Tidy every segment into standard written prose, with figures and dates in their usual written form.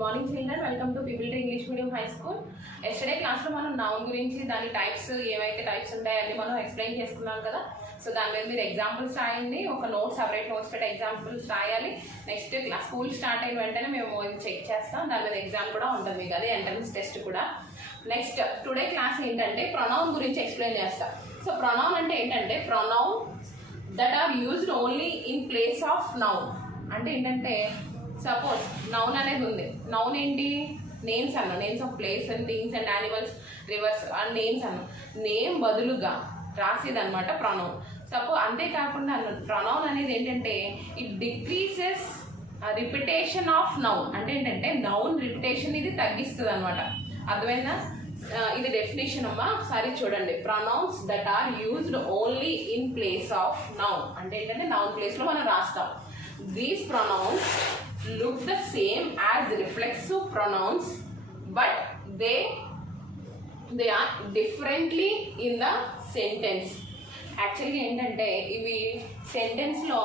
Morning children, welcome to people English medium high school. Yesterday క్లాస్లో మనం noun గురించి, దాని టైప్స్ ఏవైతే టైప్స్ ఉంటాయని మనం ఎక్స్ప్లెయిన్ చేసుకున్నాం కదా. సో దాని మీద మీరు ఎగ్జాంపుల్స్ రాయండి, ఒక సపరేట్ నోట్స్ పెట్టి ఎగ్జాంపుల్స్ రాయాలి. నెక్స్ట్ క్లాస్ స్కూల్ స్టార్ట్ అయిన వెంటనే మేము చెక్ చేస్తాం, దాని మీద ఎగ్జామ్ కూడా ఉంటుంది మీకు, అదే ఎంట్రన్స్ టెస్ట్ కూడా. నెక్స్ట్ టుడే క్లాస్ ఏంటంటే ప్రొనౌన్ గురించి ఎక్స్ప్లెయిన్ చేస్తాం. సో ప్రొనౌన్ అంటే ఏంటంటే pronoun that are used only in place of noun. అంటే ఏంటంటే సపోజ్ నౌన్ అనేది ఉంది, నౌన్ ఏంటి, నేమ్స్ అన్న, names of place and things and animals, reverse and names అన్న, నేమ్ బదులుగా రాసేదన్నమాట ప్రొనౌన్. సపోజ్ అంతేకాకుండా ప్రొనౌన్ అనేది ఏంటంటే it decreases repetition of noun. అంటే ఏంటంటే నౌన్ రిపిటేషన్ ఇది తగ్గిస్తుంది అనమాట. అర్థమైందా? ఇది డెఫినేషన్ అమ్మా, ఒకసారి చూడండి. Pronouns that are used only in place of noun. అంటే ఏంటంటే నౌన్ ప్లేస్లో మనం రాస్తాం. These pronouns look the same as reflexive pronouns, but they are differently in the sentence. యాక్చువల్గా ఏంటంటే ఇవి సెంటెన్స్లో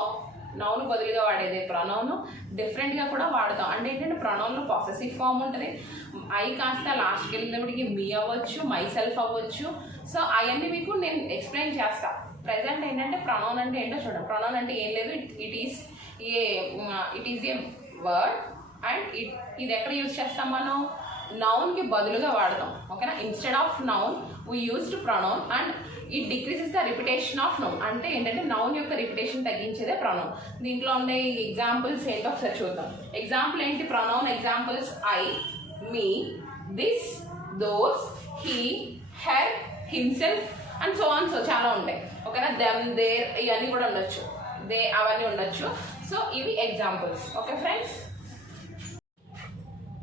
నౌన్ బదులుగా వాడేది ప్రొనౌన్ డిఫరెంట్గా కూడా వాడతాం. అంటే ఏంటంటే ప్రొనౌన్లో పాసెసివ్ ఫామ్ ఉంటుంది, ఐ కాస్త లాస్ట్కి వెళ్ళినప్పటికీ మీ అవ్వచ్చు, మై సెల్ఫ్ అవ్వచ్చు. సో అవన్నీ మీకు నేను ఎక్స్ప్లెయిన్ చేస్తాను. ప్రజెంట్ ఏంటంటే ప్రొనౌన్ అంటే ఏంటో చూడండి. ప్రొనౌన్ అంటే ఏం లేదు, it is a word and ఇది ఎక్కడ యూజ్ చేస్తాం మనం, నౌన్కి బదులుగా వాడతాం. ఓకేనా? Instead of noun we used pronoun and it decreases the repetition of noun. అంటే ఏంటంటే నౌన్ యొక్క రిపిటేషన్ తగ్గించేదే ప్రొనౌన్. దీంట్లో ఉండే ఎగ్జాంపుల్స్ ఏంటో ఒకసారి చూద్దాం. ఎగ్జాంపుల్ ఏంటి pronoun examples? I, me, this, those, he, her, himself and so on. So చాలా ఉంటాయి. ఓకేనా? దెమ్, దేర్ ఇవన్నీ కూడా ఉండొచ్చు, దే అవన్నీ ఉండొచ్చు. సో ఇవి ఎగ్జాంపుల్స్. ఓకే ఫ్రెండ్స్,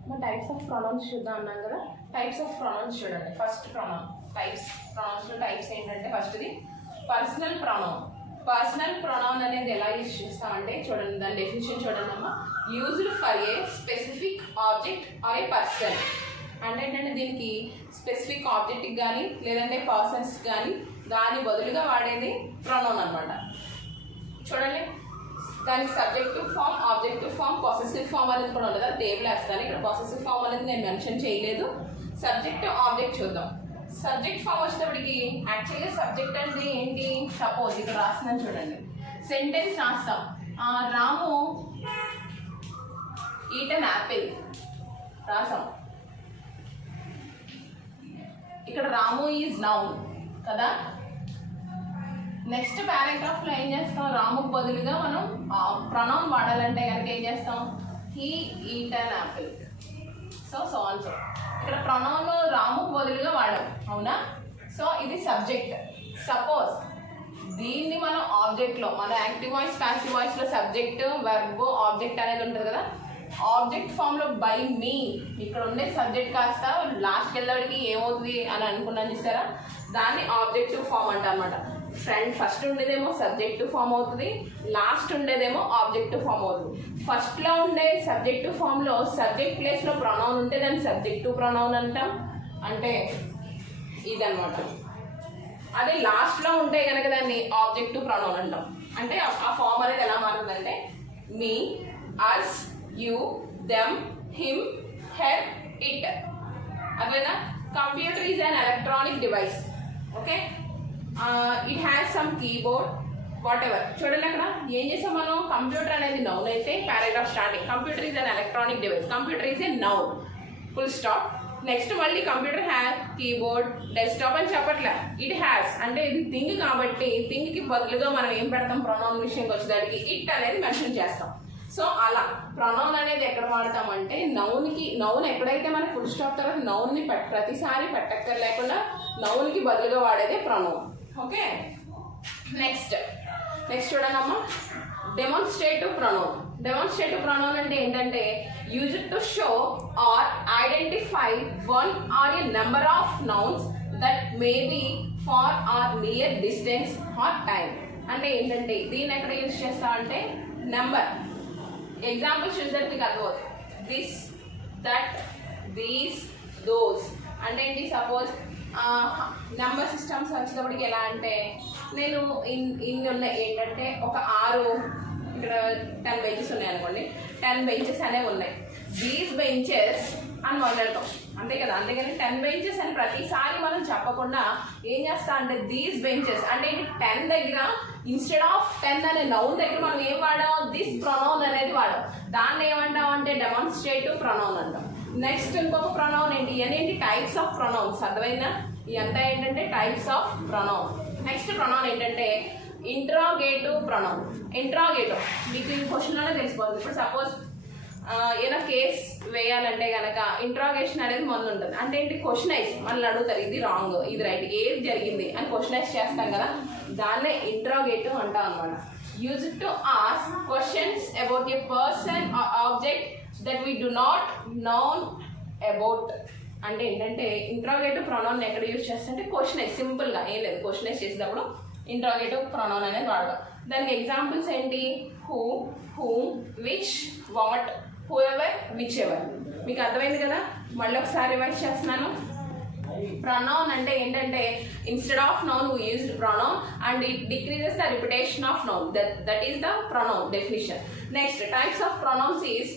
మన టైప్స్ ఆఫ్ ప్రొనౌన్స్ చూద్దాం అన్నాం కదా. టైప్స్ ఆఫ్ ప్రొనౌన్స్ చూడండి. ఫస్ట్ ప్రొనౌన్ టైప్స్, ప్రొనౌన్స్లో టైప్స్ ఏంటంటే ఫస్ట్ది పర్సనల్ ప్రొనౌన్. పర్సనల్ ప్రొనౌన్ అనేది ఎలా యూజ్ చేస్తామంటే చూడండి, దాని డెఫినిషన్ చూడండి అమ్మా. Used for a specific object or a person. అంటే ఏంటంటే దీనికి స్పెసిఫిక్ ఆబ్జెక్ట్కి కానీ లేదంటే పర్సన్స్ కానీ దాని బదులుగా వాడేది ప్రొనౌన్ అనమాట. చూడండి, దానికి subjective form, objective form, possessive form అనేది కూడా ఉండదు. అది టేబుల్ వేస్తాను. ఇక్కడ పొసెసివ్ ఫామ్ అనేది నేను మెన్షన్ చేయలేదు. సబ్జెక్ట్, ఆబ్జెక్ట్ చూద్దాం. సబ్జెక్ట్ ఫామ్ వచ్చేటప్పటికి యాక్చువల్గా సబ్జెక్ట్ అంటే ఏంటి, సపోజ్ ఇక్కడ రాస్తున్నాను చూడండి. సెంటెన్స్ రాస్తాం, రాము ఈట్ అన్ యాపిల్ రాసాం. ఇక్కడ రాము ఈజ్ నౌన్ కదా. నెక్స్ట్ పారాగ్రాఫ్లో ఏం చేస్తాం, రాముకు బదులుగా మనం ప్రొనౌన్ వాడాలంటే కనుక ఏం చేస్తాం, he eat an apple. So on. So ఇక్కడ ప్రొనౌన్ రాముకు బదులుగా వాడాం, అవునా? సో ఇది సబ్జెక్ట్. సపోజ్ దీన్ని మనం ఆబ్జెక్ట్లో, మన యాక్టివ్ వాయిస్ ప్యాసివ్ వాయిస్లో సబ్జెక్ట్, వెర్బ్, ఆబ్జెక్ట్ అనేది ఉంటుంది కదా. ఆబ్జెక్ట్ ఫామ్లో బై మీ, ఇక్కడ ఉండే సబ్జెక్ట్ కాస్త లాస్ట్కి వెళ్ళేవాడికి ఏమవుతుంది అని అనుకున్నాను చూసారా, దాన్ని ఆబ్జెక్టివ్ ఫామ్ అంట అనమాట. ఫస్ట్ ఉండేదేమో సబ్జెక్టివ్ ఫామ్ అవుతుంది, లాస్ట్ ఉండేదేమో ఆబ్జెక్టివ్ ఫామ్ అవుతుంది. ఫస్ట్లో ఉండే సబ్జెక్టివ్ ఫామ్లో సబ్జెక్ట్ ప్లేస్లో ప్రొనౌన్ ఉంటే దాన్ని సబ్జెక్టివ్ ప్రొనౌన్ అంటాం, అంటే ఇదనమాట. అదే లాస్ట్లో ఉంటే కనుక దాన్ని ఆబ్జెక్టివ్ ప్రొనౌన్ అంటాం. అంటే ఆ ఫామ్ అనేది ఎలా మారుతుందంటే me, us, you, them, him, her, it. అదేనా? Computer is an electronic device. Okay, it has some keyboard, whatever. చూడండి అక్కడ ఏం చేసాం మనం, కంప్యూటర్ అనేది నౌన్ అయితే paragraph starting computer is an electronic device, computer is a noun, full stop. Next మళ్ళీ computer has keyboard, desktop అని చెప్పట్లే, ఇట్ హ్యాస్. అంటే ఇది థింగ్ కాబట్టి థింగ్కి బదులుగా మనం ఏం పెడతాం, ప్రొనౌన్ విషయంకి వచ్చేదానికి ఇట్ అనేది మెన్షన్ చేస్తాం. సో అలా ప్రొనౌన్ అనేది ఎక్కడ వాడతామంటే నౌన్కి, నౌన్ ఎక్కడైతే మనకి ఫుల్ స్టాప్ తర్వాత నౌన్ని ప్రతిసారి పెట్టక్కర్ లేకుండా నౌన్కి బదులుగా వాడేదే ప్రొనౌన్. ఓకే, నెక్స్ట్ చూడండి అమ్మా, డెమాన్స్ట్రేటివ్ ప్రొనౌన్. డెమాన్స్ట్రేటివ్ ప్రొనౌన్ అంటే ఏంటంటే used to show or identify one or a number of nouns that may be far or near distance or time. అంటే ఏంటంటే దీన్ని ఎక్కడ యూజ్ చేస్తా అంటే నెంబర్. ఎగ్జాంపుల్స్ చూస్తే మీకు అర్థమవుతుంది. దిస్, దట్, దీస్, దోస్ అంటే ఏంటి, సపోజ్ నెంబర్ సిస్టమ్స్ వచ్చేటప్పటికి ఎలా అంటే నేను ఇన్ని ఉన్నాయి ఏంటంటే ఒక 6 ఇక్కడ 10 బెంచెస్ ఉన్నాయి అనుకోండి, 10 బెంచెస్ అనేవి ఉన్నాయి. దీస్ బెంచెస్ అని మొదలెడతాం అంతే కదా. అంతేగాని 10 benches అని ప్రతిసారి మనం చెప్పకుండా ఏం చేస్తా అంటే దీస్ బెంచెస్ అంటే 10 దగ్గర ఇన్స్టెడ్ ఆఫ్ 10 అనే నౌన్ దగ్గర మనం ఏం వాడాం, దిస్ ప్రొనౌన్ అనేది వాడాం. దాన్ని ఏమంటాం అంటే డెమాన్స్ట్రేటివ్ ప్రొనౌన్ అంటాం. నెక్స్ట్ ఇంకొక ప్రొనౌన్ ఏంటి అనేంటి టైప్స్ ఆఫ్ ప్రొనౌన్స్. అర్థమైందా? ఇదంతా ఏంటంటే types of pronoun. Next pronoun ఏంటంటే ఇంట్రాగేటివ్ ప్రొనౌన్. ఇంట్రాగేటివ్ మీకు ఈ క్వశ్చన్లోనే తెలిసిపోతుంది. ఇప్పుడు సపోజ్ ఏదైనా కేస్ వేయాలంటే కనుక ఇంట్రాగేషన్ అనేది ముందు ఉంటుంది. అంటే ఏంటి, క్వశ్చనైజ్ మనల్ని అడుగుతారు ఇది రాంగ్ ఇది రైట్ ఏది జరిగింది అని క్వశ్చనైజ్ చేస్తాం కదా, దాన్నే ఇంట్రాగేటివ్ అంటాం అనమాట. Use to ask questions about a person are object that we do not known about. అంటే ఏంటంటే ఇంట్రాగేటివ్ ప్రొనౌన్ ఎక్కడ యూజ్ చేస్తారంటే క్వశ్చనైజ్, సింపుల్గా ఏం లేదు క్వశ్చనైజ్ చేసేటప్పుడు ఇంట్రాగేటివ్ ప్రొనౌన్ అనేది వాడతాం. దానికి ఎగ్జాంపుల్స్ ఏంటి, who, whom, which, what, whoever, which ever. మీకు అర్థమైంది కదా. మళ్ళీ ఒకసారి రివైజ్ చేస్తున్నాను. ప్రొనౌన్ అంటే ఏంటంటే instead of noun we used pronoun and it decreases the repetition of noun. That is the pronoun definition. Next types of pronouns is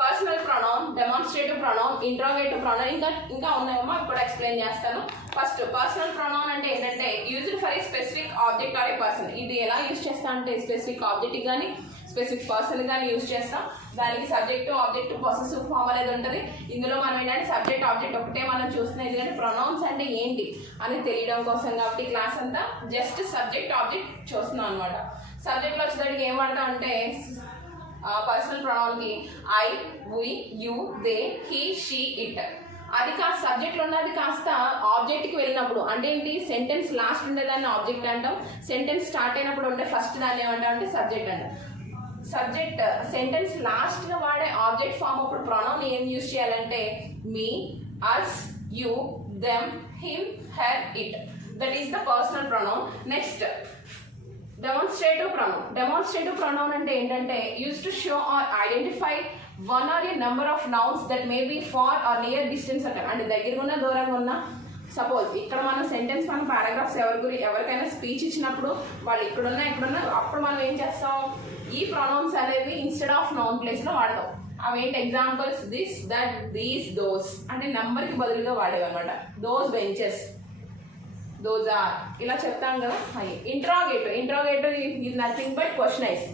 personal pronoun, demonstrative pronoun, interrogative pronoun. ఇంకా ఉన్నాయేమో ఇప్పుడు explain చేస్తాను. First personal pronoun అంటే ఏంటంటే used for a specific object or a person. ఇది ఎలా use చేస్తా అంటే స్పెసిఫిక్ ఆబ్జెక్ట్ కానీ స్పెసిఫిక్ పర్సన్ కానీ యూజ్ చేస్తాం. దానికి సబ్జెక్టు ఆబ్జెక్ట్ పొసెసివ్ ఫామ్ అనేది ఉంటుంది. ఇందులో మనం ఏంటంటే సబ్జెక్ట్ ఆబ్జెక్ట్ ఒకటే మనం చూస్తున్నాం. ఎందుకంటే ప్రొనౌన్స్ అంటే ఏంటి అని తెలియడం కోసం కాబట్టి క్లాస్ అంతా జస్ట్ సబ్జెక్ట్ ఆబ్జెక్ట్ చూస్తున్నాం అనమాట. సబ్జెక్ట్లో వచ్చేదానికి ఏం వాడతాం అంటే పర్సనల్ ప్రొనౌన్కి I, we, you, they, he, she, it. అది కాస్త సబ్జెక్ట్లో ఉన్నది కాస్త ఆబ్జెక్ట్కి వెళ్ళినప్పుడు అంటే ఏంటి, సెంటెన్స్ లాస్ట్ ఉండేదాన్ని ఆబ్జెక్ట్ అంటాం. సెంటెన్స్ స్టార్ట్ అయినప్పుడు ఉండే ఫస్ట్ దాన్ని ఏమంటాం అంటే సబ్జెక్ట్ అంటాం. సబ్జెక్ట్ సెంటెన్స్ లాస్ట్గా వాడే ఆబ్జెక్ట్ ఫామ్ అప్పుడు ప్రొనౌన్ ఏం యూజ్ చేయాలంటే me, us, you, them, him, her, it. That is the personal pronoun. Next demonstrative pronoun. Demonstrative pronoun అంటే ఏంటంటే use to show or identify one or a number of nouns that may be far or near distance అంటారు. అంటే దగ్గరగా ఉన్న దూరంగా ఉన్న. Suppose ఇక్కడ మనం సెంటెన్స్ మనం పారాగ్రాఫ్స్ ఎవరికైనా స్పీచ్ ఇచ్చినప్పుడు వాళ్ళు ఇక్కడున్నా అప్పుడు మనం ఏం చేస్తాం, ఈ ప్రొనౌన్స్ అనేవి ఇన్స్టెడ్ ఆఫ్ నౌన్ ప్లేస్లో వాడతాం. అవేంటి examples, this, that, these, those అంటే నెంబర్కి బదులుగా వాడేవి అనమాట. దోస్ బెంచెస్, దోస్ ఆర్ ఇలా చెప్తాం కదా. Interrogative is nothing but questionize.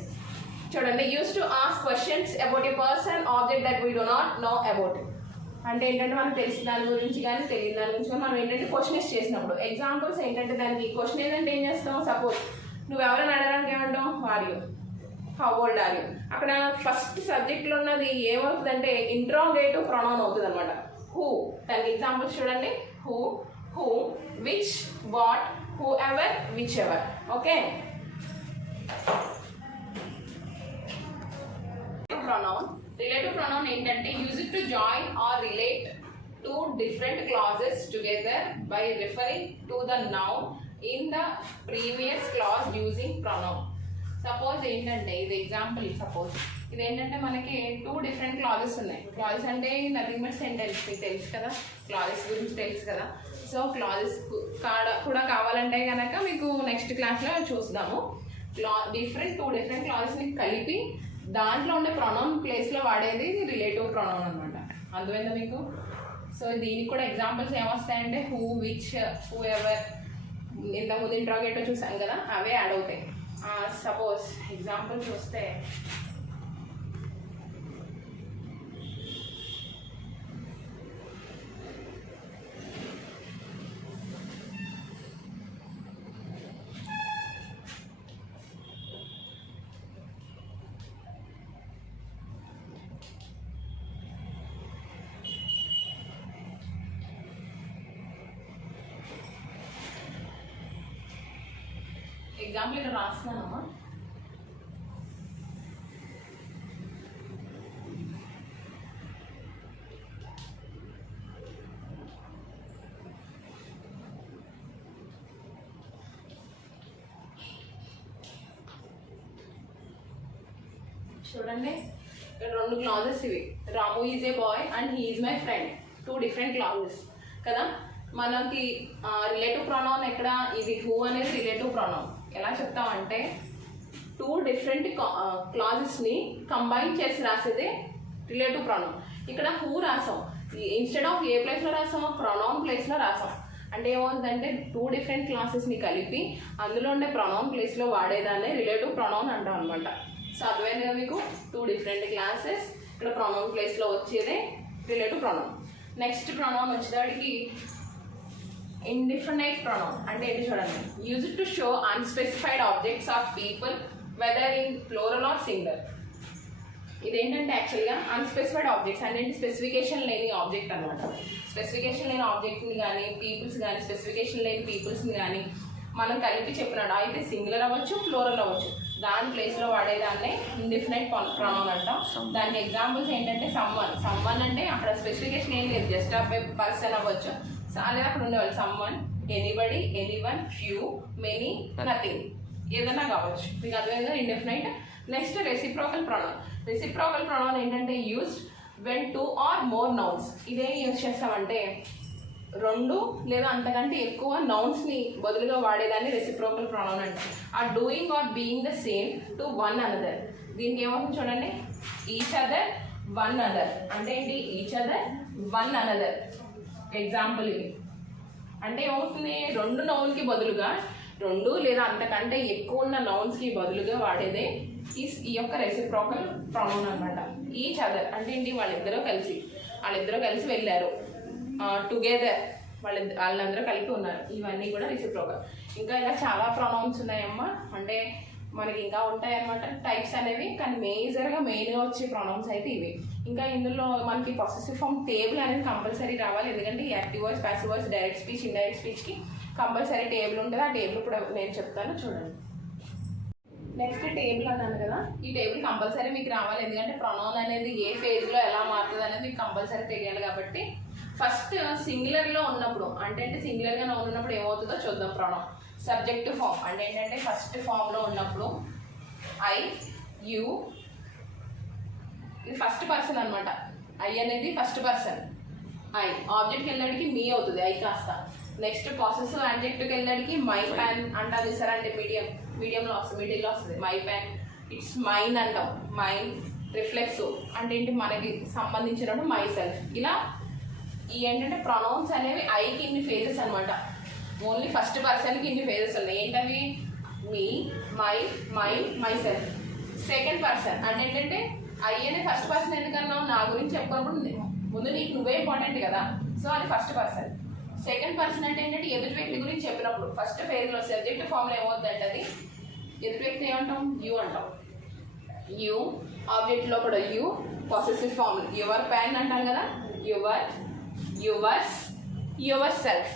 చూడండి, use to ask questions about a person object that we do not know about. అంటే ఏంటంటే మనకు తెలిసిన దాని గురించి కానీ తెలియని దాని గురించి కానీ మనం ఏంటంటే క్వశ్చనైజ్ చేసినప్పుడు. ఎగ్జాంపుల్స్ ఏంటంటే దానికి క్వశ్చన్ ఏంటంటే ఏం చేస్తాం, సపోజ్ నువ్వు ఎవరైనా అడగడానికి ఏమంటాం, are you, how old are you. అక్కడ ఫస్ట్ సబ్జెక్ట్లో ఉన్నది ఏమవుతుందంటే ఇంట్రాగేటివ్ ప్రొనౌన్ అవుతుంది అనమాట. హూ, దానికి ఎగ్జాంపుల్స్ చూడండి, who, who, which, what, whoever, whichever. Okay. Pronoun. Relative pronoun ఏంటంటే use it to join or relate two different clauses together by referring to the noun in the previous clause using pronoun. Suppose ఏంటంటే ఇది example. Suppose ఇది ఏంటంటే మనకి 2 different clauses ఉన్నాయి. Clauses అంటే nothing but sentence. మీకు తెలుసు కదా, క్లాజెస్ గురించి తెలుసు కదా. సో క్లాజెస్ కూడా కావాలంటే కనుక మీకు నెక్స్ట్ క్లాస్లో చూద్దాము. 2 different క్లాజెస్ని కలిపి దాంట్లో ఉండే ప్రొనౌన్ ప్లేస్లో వాడేది రిలేటివ్ ప్రొనౌన్ అనమాట. అర్థమైందా మీకు? సో దీనికి కూడా ఎగ్జాంపుల్స్ ఏమొస్తాయంటే హూ, విచ్, హూ ఎవర్. ఇంతకుముందు ఇంట్రాగేటివ్ చూసాం కదా, అవే యాడ్ అవుతాయి. సపోజ్ ఎగ్జాంపుల్ చూస్తే ఎగ్జాంపుల్ ఇక్కడ రాస్తున్నానమ్మా. చూడండి, ఇక్కడ 2 క్లాజెస్ ఇవి. Ramu is a boy and he is my friend. 2 different clauses కదా. మనకి రిలేటివ్ ప్రొనౌన్ ఎక్కడ, ఇది హూ అనేది రిలేటివ్ ప్రొనౌన్. ఎలా చెప్తామంటే 2 different క్లాజెస్ని కంబైన్ చేసి రాసేదే రిలేటివ్ ప్రొనౌన్. ఇక్కడ హూ రాసాం, ఇన్స్టెడ్ ఆఫ్ ఏ ప్లేస్లో రాసాం, ప్రొనౌన్ ప్లేస్లో రాసాం. అంటే ఏమవుతుందంటే 2 డిఫరెంట్ క్లాసెస్ని కలిపి అందులో ఉండే ప్రొనౌన్ ప్లేస్లో వాడేదాన్ని రిలేటివ్ ప్రొనౌన్ అంటాం అనమాట. సో అర్థమైంది కదా మీకు, 2 డిఫరెంట్ క్లాసెస్, ఇక్కడ ప్రొనౌన్ ప్లేస్లో వచ్చేదే రిలేటివ్ ప్రొనౌన్. నెక్స్ట్ ప్రొనౌన్ వచ్చేదానికి ఇండిఫినైట్ ప్రొనౌన్. అంటే ఏంటి చూడండి, used to show unspecified objects of people whether in plural or singular. ఇదేంటంటే యాక్చువల్గా అన్స్పెసిఫైడ్ ఆబ్జెక్ట్స్ అంటే స్పెసిఫికేషన్ లేని ఆబ్జెక్ట్ అనమాట. స్పెసిఫికేషన్ లేని ఆబ్జెక్ట్ని కానీ పీపుల్స్ కానీ స్పెసిఫికేషన్ లేని పీపుల్స్ని కానీ మనం కలిపి చెప్పినాడు. అయితే సింగులర్ అవ్వచ్చు, ప్లూరల్ అవ్వచ్చు, దాని ప్లేస్లో వాడేదాన్నే ఇండిఫినైట్ ప్రొనౌన్ అంటాం. దానికి ఎగ్జాంపుల్స్ ఏంటంటే సమ్వన్ అంటే అక్కడ స్పెసిఫికేషన్ ఏం లేదు, జస్ట్ ఆఫ్ ఏ పర్సన్ అవ్వచ్చు, లేదా అక్కడ ఉండేవాళ్ళు someone, anybody, anyone, few, many, nothing, ఏదైనా కావచ్చు. మీకు అర్థమైందా indefinite. Next reciprocal pronoun. Reciprocal pronoun ఏంటంటే used when 2 or more nouns. ఇదేం యూజ్ చేస్తామంటే 2 లేదా అంతకంటే ఎక్కువ నౌన్స్ని బదులుగా వాడేదాన్ని రెసిప్రోకల్ ప్రొనౌన్ అంటే. ఆ doing or being the same to one another. దీనికి ఏమవుతుంది చూడండి, ఈచ్ అదర్, వన్ అదర్. అంటే ఏంటి, each other, one another. Example ఇది. అంటే ఏమవుతుంది, 2 నౌన్కి బదులుగా 2 లేదా అంతకంటే ఎక్కువ ఉన్న నౌన్స్కి బదులుగా వాడేదే ఈ యొక్క రెసిప్రోకల్ ప్రొనౌన్ అనమాట. ఈచ్ అదర్ అంటే ఏంటి, వాళ్ళిద్దరూ కలిసి వెళ్ళారు, టుగెదర్ వాళ్ళందరూ కలిపి ఉన్నారు. ఇవన్నీ కూడా రెసిప్రోకల్. ఇంకా ఇలా చాలా ప్రొనౌన్స్ ఉన్నాయమ్మా, అంటే మనకి ఇంకా ఉంటాయి అన్నమాట టైప్స్ అనేవి. కానీ మెయిన్గా వచ్చే ప్రొనౌన్స్ అయితే ఇవి. ఇంకా ఇందులో మనకి పొసెసివ్ ఫామ్ టేబుల్ అనేది కంపల్సరీ రావాలి. ఎందుకంటే active voice, passive voice, direct speech, indirect స్పీచ్కి కంపల్సరీ టేబుల్ ఉంటుంది. ఆ టేబుల్ ఇప్పుడు నేను చెప్తాను చూడండి. నెక్స్ట్ టేబుల్ అన్నాను కదా, ఈ టేబుల్ కంపల్సరీ మీకు రావాలి. ఎందుకంటే ప్రొనౌన్ అనేది ఏ ఫేజ్లో ఎలా మారుతుంది అనేది మీకు కంపల్సరీ తెలియాలి. కాబట్టి ఫస్ట్ సింగులర్లో ఉన్నప్పుడు అంటే సింగులర్గా ఉన్నప్పుడు ఏమవుతుందో చూద్దాం. ప్రొనౌన్ సబ్జెక్టివ్ ఫామ్ అంటే ఏంటంటే ఫస్ట్ ఫామ్లో ఉన్నప్పుడు ఐ, యూ, ఇది ఫస్ట్ పర్సన్ అనమాట. ఐ అనేది ఫస్ట్ పర్సన్. ఐ ఆబ్జెక్ట్కి వెళ్ళడానికి మీ అవుతుంది, ఐ కాస్త. నెక్స్ట్ పాసెసివ్ యాడ్జెక్టివ్కి వెళ్ళడానికి మై ప్యాన్ అంటారు చూసారంటే మీడియంలో వస్తుంది, మిడిల్లో వస్తుంది. మై ప్యాన్, ఇట్స్ మైన్ అంటాం. మైన్ రిఫ్లెక్సివ్ అంటే ఏంటి, మనకి సంబంధించినప్పుడు మై సెల్ఫ్. ఇలా ఈ ఏంటంటే ప్రొనౌన్స్ అనేవి ఐకి ఇన్ని ఫేజెస్ అనమాట. ఓన్లీ ఫస్ట్ పర్సన్కి ఇన్ని ఫేజెస్ ఉన్నాయి. ఏంటవి, మీ, మై సెల్ఫ్. సెకండ్ పర్సన్ అంటే ఏంటంటే ఐ అనే ఫస్ట్ పర్సన్ ఎందుకన్నావు, నా గురించి చెప్పుకున్నప్పుడు ముందు నీకు నువ్వే ఇంపార్టెంట్ కదా, సో అది ఫస్ట్ పర్సన్. సెకండ్ పర్సన్ అంటే ఏంటంటే ఎదుటి వ్యక్తి గురించి చెప్పినప్పుడు ఫస్ట్ ఫేజ్లో సబ్జెక్ట్ ఫామ్లో ఏమవుతుందంటే అది ఎదుటి వ్యక్తి ఏమంటాం, యూ అంటాం. యూ ఆబ్జెక్ట్లో కూడా you, possessive form your pen అంటాం కదా, యువర్స్, యువర్ సెల్ఫ్.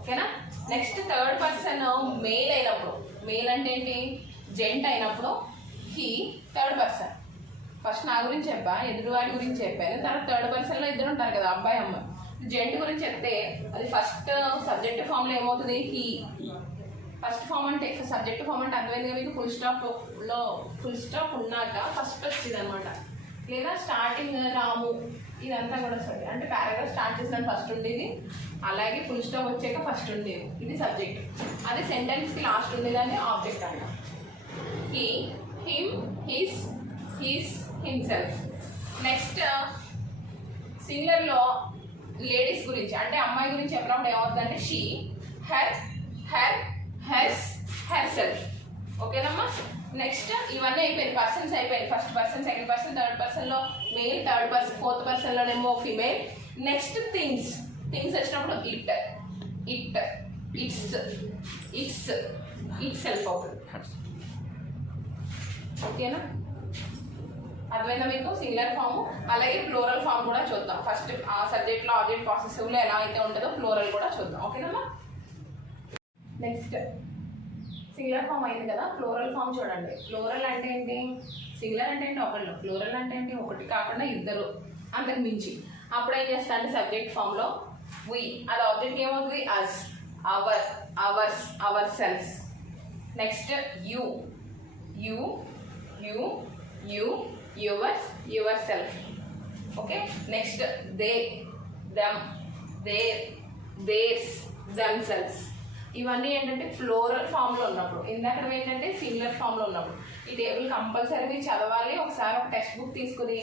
ఓకేనా. నెక్స్ట్ థర్డ్ పర్సన్ మేల్ అయినప్పుడు, మేల్ అంటే ఏంటి, జెంట్ అయినప్పుడు హీ థర్డ్ పర్సన్. ఫస్ట్ నా గురించి చెప్పా, ఎదుటివాడి గురించి చెప్పాను, తర్వాత థర్డ్ పర్సన్లో ఇద్దరు ఉంటారు కదా, అబ్బాయి అమ్మాయి. జెంట్ గురించి చెప్తే అది ఫస్ట్ సబ్జెక్ట్ ఫామ్లో ఏమవుతుంది, హీ. ఫస్ట్ ఫామ్ అంటే సబ్జెక్ట్ ఫామ్ అంటే అర్థమైంది మీకు, ఫుల్ స్టాప్ ఉన్నాక ఫస్ట్ వచ్చింది అనమాట. లేదా స్టార్టింగ్ రాము, ఇదంతా కూడా వస్తుంది. అంటే పారాగ్రాఫ్ స్టార్ట్ చేసిన ఫస్ట్ ఉండేది, అలాగే ఫుల్ స్టాప్ వచ్చాక ఫస్ట్ ఉండేది, ఇది సబ్జెక్ట్. అదే సెంటెన్స్కి లాస్ట్ ఉండేదాన్ని ఆబ్జెక్ట్ అంట. He, him, his, himself. Next సింగులర్లో లేడీస్ గురించి అంటే అమ్మాయి గురించి చెప్పినప్పుడు ఏమవుతుందంటే she, her, hers, herself. ఓకేనమ్మా. నెక్స్ట్ ఇవన్నీ అయిపోయింది, పర్సన్స్ అయిపోయింది. First person, second person, third పర్సన్లో మేల్, థర్డ్ పర్సన్, ఫోర్త్ పర్సన్లోనేమో ఫిమేల్. నెక్స్ట్ థింగ్స్ వచ్చినప్పుడు ఇట్ సెల్ఫ్ అవుతుంది. ఓకేనా, అర్థమైందా మీకు సింగులర్ ఫామ్. అలాగే ప్లూరల్ ఫామ్ కూడా చూద్దాం. ఫస్ట్ ఆ సబ్జెక్ట్లో ఆబ్జెక్ట్ పాసెసివ్లో ఎలా అయితే ఉంటుందో ప్లూరల్ కూడా చూద్దాం. ఓకేనమ్మా. నెక్స్ట్ సింగులర్ ఫామ్ అయింది కదా, ప్లూరల్ ఫామ్ చూడండి. ప్లూరల్ అంటే ఏంటి, సింగులర్ అంటే ఏంటి ఒకళ్ళు, ప్లూరల్ అంటే ఏంటి ఒకటి కాకుండా ఇద్దరు, అంతకు మించి. అప్పుడు ఏం చేస్తా అంటే సబ్జెక్ట్ ఫామ్లో వి, అది ఆబ్జెక్ట్ ఏమవుతుంది, us, ours, ourselves. Next you, yours, yourself. Okay. Next they, them, theirs, themselves. ఇవన్నీ ఏంటంటే ఫ్లోరల్ ఫామ్లో ఉన్నప్పుడు. ఇందాక ఏంటంటే సింగులర్ ఫామ్లో ఉన్నప్పుడు. ఈ టేబుల్ కంపల్సరీ చదవాలి. ఒకసారి ఒక టెక్స్ట్ బుక్ తీసుకుని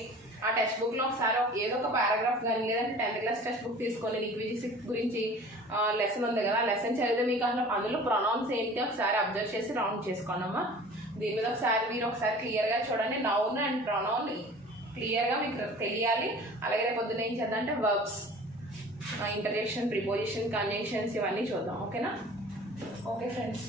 ఆ టెక్స్ట్ బుక్లో ఒకసారి ఏదో ఒక పారాగ్రాఫ్ కానీ లేదంటే 10th క్లాస్ టెక్స్ట్ బుక్ తీసుకొని లింగ్విస్టిక్స్ గురించి లెసన్ ఉంది కదా, లెసన్ చదివితే మీకు అసలు అందులో ప్రొనౌన్స్ ఏంటి ఒకసారి అబ్జర్వ్ చేసి రౌండ్ చేసుకోండమ్మా. దీని మీద మీరు ఒకసారి క్లియర్గా చూడండి. నౌన్ అండ్ ప్రొనౌన్ క్లియర్గా మీకు తెలియాలి. అలాగే రేపు పొద్దున్న ఏం చేద్దాం అంటే వర్బ్స్, ఇంటర్జెక్షన్, ప్రిపోజిషన్, కంజంక్షన్స్ ఇవన్నీ చూద్దాం. ఓకేనా? Okay friends.